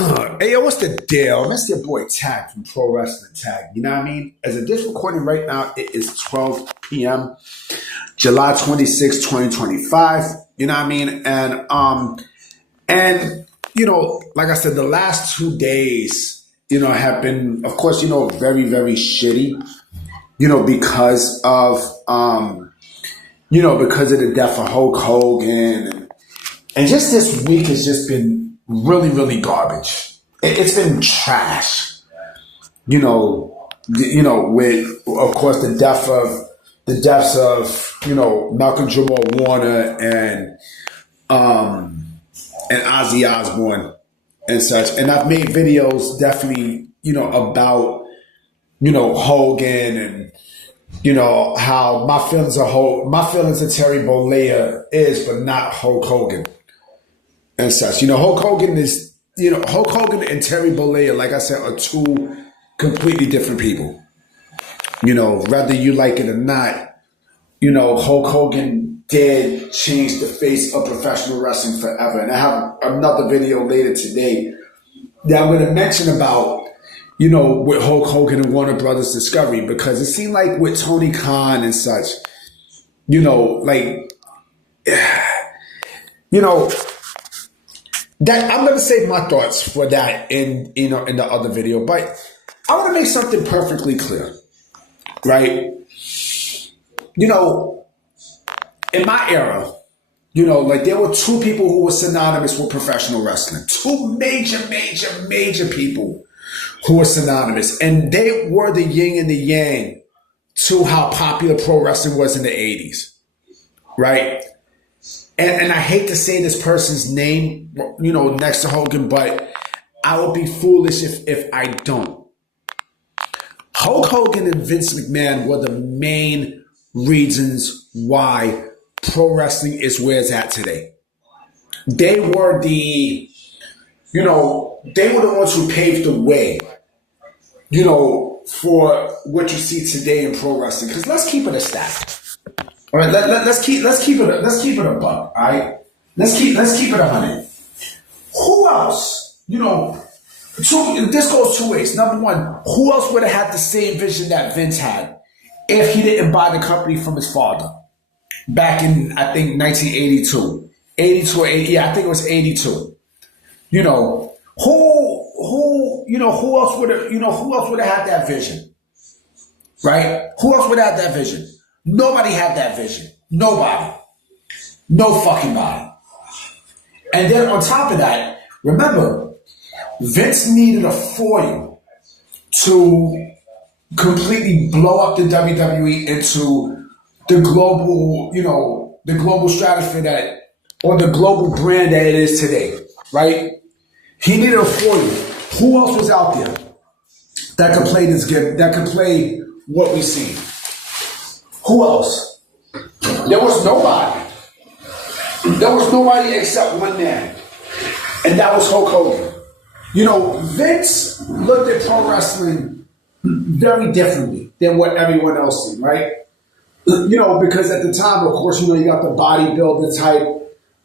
Hey, yo, what's the deal? That's your boy Tag from Pro Wrestling Tag. You know what I mean? As of this recording right now, it is 12 p.m., July 26, 2025. You know what I mean? And like I said, the last 2 days, have been, of course, very, very shitty, because of because of the death of Hulk Hogan. And just this week has just been really, really garbage. It's been trash. With, of course, the deaths of Malcolm Jamal Warner and Ozzy Osbourne and such. And I've made videos definitely, about Hogan and how my feelings of Terry Bollea is, but not Hulk Hogan and such. Hulk Hogan and Terry Bollea, like I said, are two completely different people. Whether you like it or not, Hulk Hogan did change the face of professional wrestling forever. And I have another video later today that I'm going to mention about, with Hulk Hogan and Warner Brothers Discovery, because it seemed like with Tony Khan and such, that I'm going to save my thoughts for that in the other video, but I want to make something perfectly clear, right? In my era, there were two people who were synonymous with professional wrestling, two major people who were synonymous, and they were the yin and the yang to how popular pro wrestling was in the 80s, right? And I hate to say this person's name, next to Hogan, but I would be foolish if I don't. Hulk Hogan and Vince McMahon were the main reasons why pro wrestling is where it's at today. They were the ones who paved the way, for what you see today in pro wrestling. Because let's keep it a stack. All right, let's keep it a buck. All right, let's keep it 100. Who else? This goes two ways. Number one, who else would have had the same vision that Vince had if he didn't buy the company from his father back in, I think, 1982, 82 or 80? Yeah, I think it was 82. Who else would have had that vision? Right? Who else would have had that vision? Nobody had that vision. Nobody. No fucking body. And then on top of that, remember, Vince needed a foil to completely blow up the WWE into the global, the global stratosphere or the global brand that it is today, right? He needed a foil. Who else was out there that could play this game, that could play what we see? Who else? There was nobody. There was nobody except one man, and that was Hulk Hogan. Vince looked at pro wrestling very differently than what everyone else did, right? Because at the time, of course, you got the bodybuilder type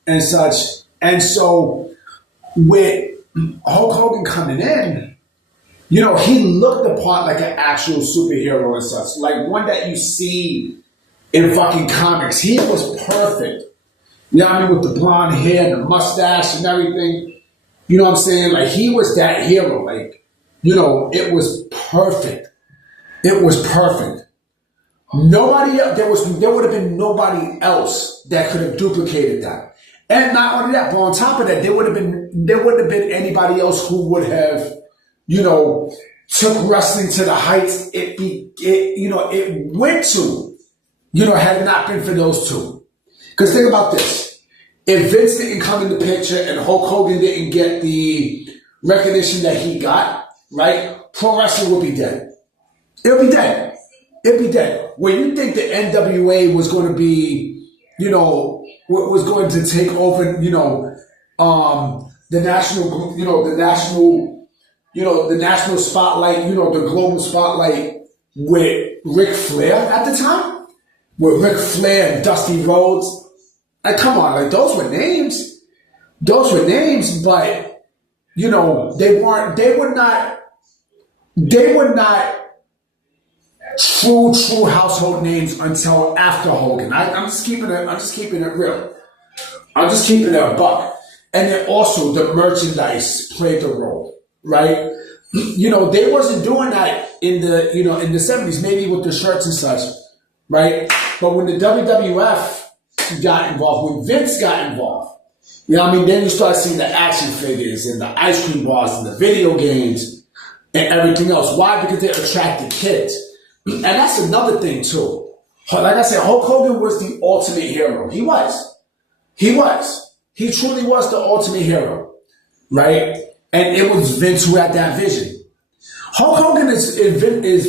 and such. And so with Hulk Hogan coming in, he looked the part like an actual superhero and such, like one that you see in fucking comics. He was perfect. With the blonde hair and the mustache and everything. You know what I'm saying? Like, he was that hero. Like, it was perfect. It was perfect. Nobody else, there would have been nobody else that could have duplicated that. And not only that, but on top of that, there wouldn't have been anybody else who would have, took wrestling to the heights it went to, had it not been for those two. Because think about this. If Vince didn't come in the picture and Hulk Hogan didn't get the recognition that he got, right, pro wrestling would be dead. It'll be dead. It'll be dead. When you think the NWA was going to be, was going to take over, the national spotlight, the global spotlight with Ric Flair at the time, with Ric Flair and Dusty Rhodes. Like, come on, like, those were names, but they were not true household names until after Hogan. I'm just keeping it real. I'm just keeping it a buck. And then also the merchandise played the role, right? They wasn't doing that in the 70s, maybe with the shirts and such, right? But when the WWF got involved, when Vince got involved, then you start seeing the action figures and the ice cream bars and the video games and everything else. Why? Because they attracted kids. And that's another thing too. Like I said, Hulk Hogan was the ultimate hero. He was. He truly was the ultimate hero, right? And it was Vince who had that vision. Hulk Hogan is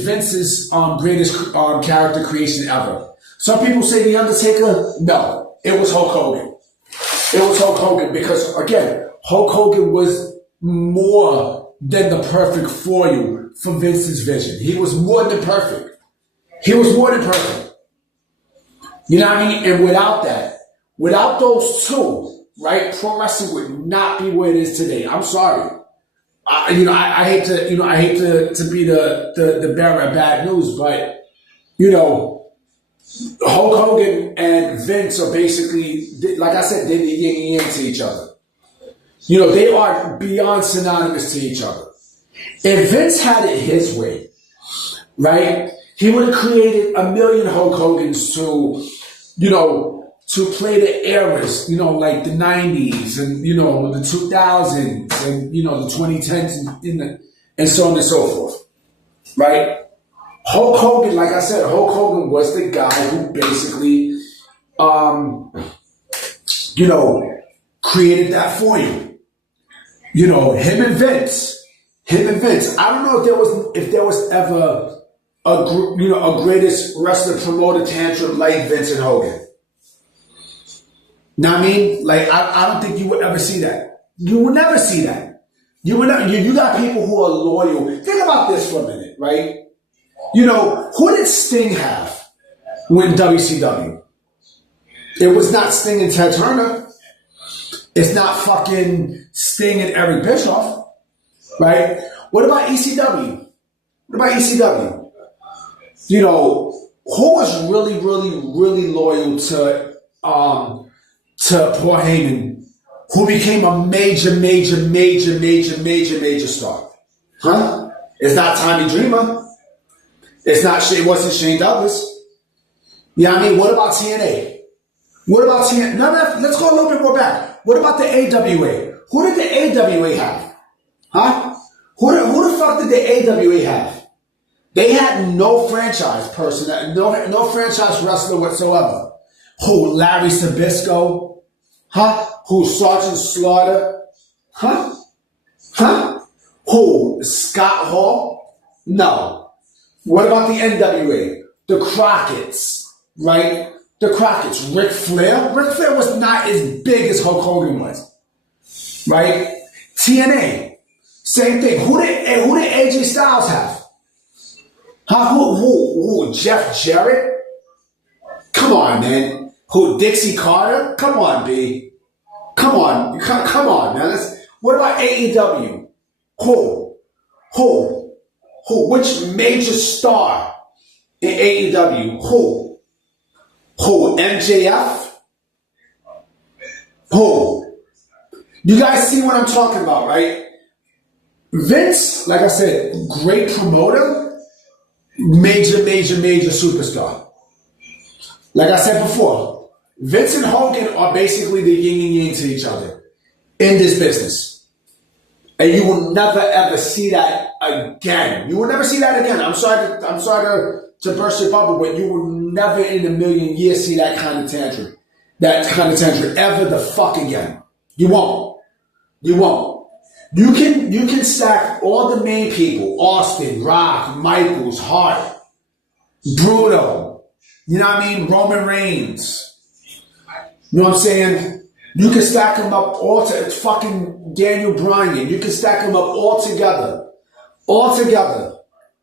Vince's greatest character creation ever. Some people say The Undertaker. No, it was Hulk Hogan. It was Hulk Hogan because, again, Hulk Hogan was more than the perfect foil for Vince's vision. He was more than perfect. You know what I mean? And without those two, right, pro wrestling would not be where it is today. I'm sorry. I hate to be the bearer of bad news, but Hulk Hogan and Vince are basically, like I said, they're the yin and yang to each other. They are beyond synonymous to each other. If Vince had it his way, right, he would have created a million Hulk Hogans to play the eras, like the 90s and, the 2000s and, the 2010s and so on and so forth, right? Hulk Hogan, like I said, Hulk Hogan was the guy who basically, created that for you. Him and Vince. I don't know if there was ever a greatest wrestler promoter tantrum like Vince and Hogan. Know what I mean? Like, I don't think you would ever see that. You will never see that. You got people who are loyal. Think about this for a minute, right? Who did Sting have when WCW? It was not Sting and Ted Turner. It's not fucking Sting and Eric Bischoff, right? What about ECW? Who was really, really, really loyal to Paul Heyman, who became a major star? Huh? It's not Tommy Dreamer. It wasn't Shane Douglas. You know what I mean? What about TNA? No, let's go a little bit more back. What about the AWA? Who did the AWA have? Huh? Who the fuck did the AWA have? They had no franchise person, no franchise wrestler whatsoever. Who? Larry Sabisco? Huh? Who? Sergeant Slaughter? Huh? Who? Scott Hall? No. What about the NWA? The Crockett's, right? The Crockett's. Ric Flair? Ric Flair was not as big as Hulk Hogan was, right? TNA, same thing. Who did AJ Styles have? Huh? Who? Jeff Jarrett? Come on, man. Who? Dixie Carter? Come on, B. Come on, man. What about AEW? Who? Which major star in AEW? Who? MJF? Who? You guys see what I'm talking about, right? Vince, like I said, great promoter, major superstar. Like I said before, Vince and Hogan are basically the yin and yang to each other in this business. And you will never ever see that again. You will never see that again. I'm sorry to burst your bubble, but you will never in a million years see that kind of tantrum. Ever the fuck again. You won't. You can stack all the main people, Austin, Rock, Michaels, Hart, Bruno, you know what I mean? Roman Reigns. You know what I'm saying? You can stack them up all to fucking Daniel Bryan. You can stack them up all together,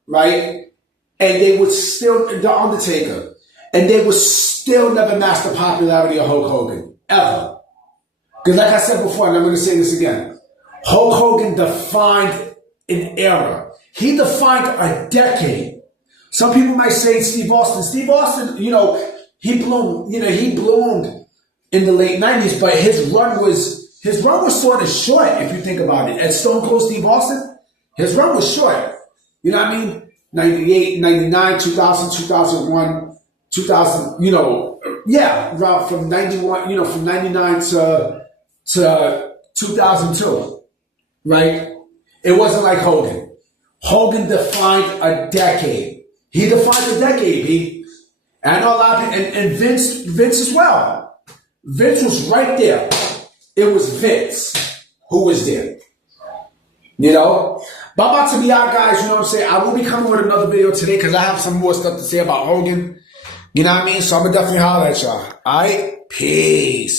right? And they would still, The Undertaker, and they would still never match the popularity of Hulk Hogan, ever. Because like I said before, and I'm going to say this again, Hulk Hogan defined an era. He defined a decade. Some people might say Steve Austin. Steve Austin, he bloomed in the late '90s, but his run was sort of short if you think about it. At Stone Cold Steve Austin, his run was short. You know what I mean? 98, 99, 2000, 2001, 2000. From 91. From 99 to 2002. Right? It wasn't like Hogan. Hogan defined a decade. He defined a decade, And I know a lot of people, and Vince as well. Vince was right there. It was Vince who was there. But I'm about to be out, guys. You know what I'm saying? I will be coming with another video today because I have some more stuff to say about Hogan. You know what I mean? So I'm going to definitely holler at y'all. All right? Peace.